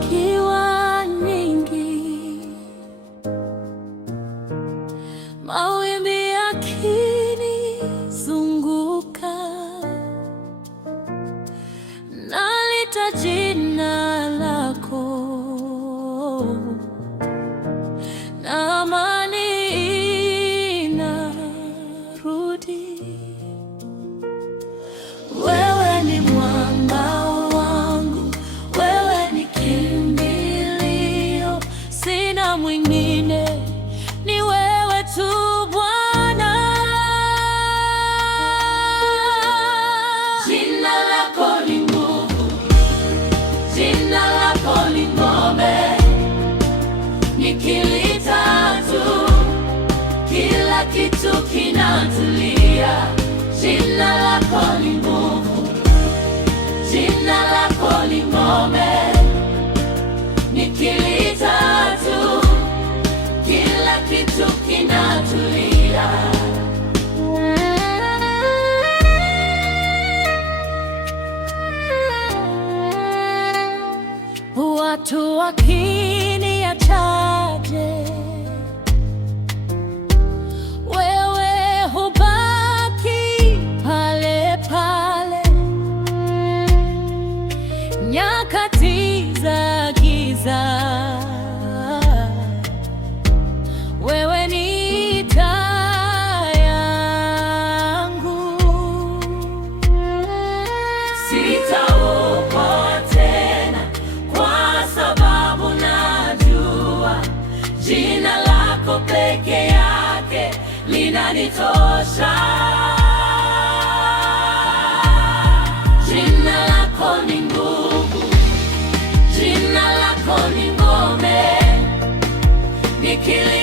zikiwa nyingi, mawimbi yakinizunguka, nalita jina lako, na amani inarudi. Wewe ni mwamba wangu, wewe ni kimbilio, sina mwingine, ni wewe tu Bwana. Jina lako ni nguvu, jina lako ni ngome, nikiliita tu kila kitu kinatulia. Jina lako ni nguvu, jina lako ni ngome, nikiliita tu kila kitu kinatulia. Watu wakiniachaje, wewe hubaki pale pale. Nyakati za giza, wewe ni taa yangu. Sitaogopa tena, kwa sababu najua jina lako peke yake linanitosha. Jina lako ni nguvu, jina lako ni ngome, nikili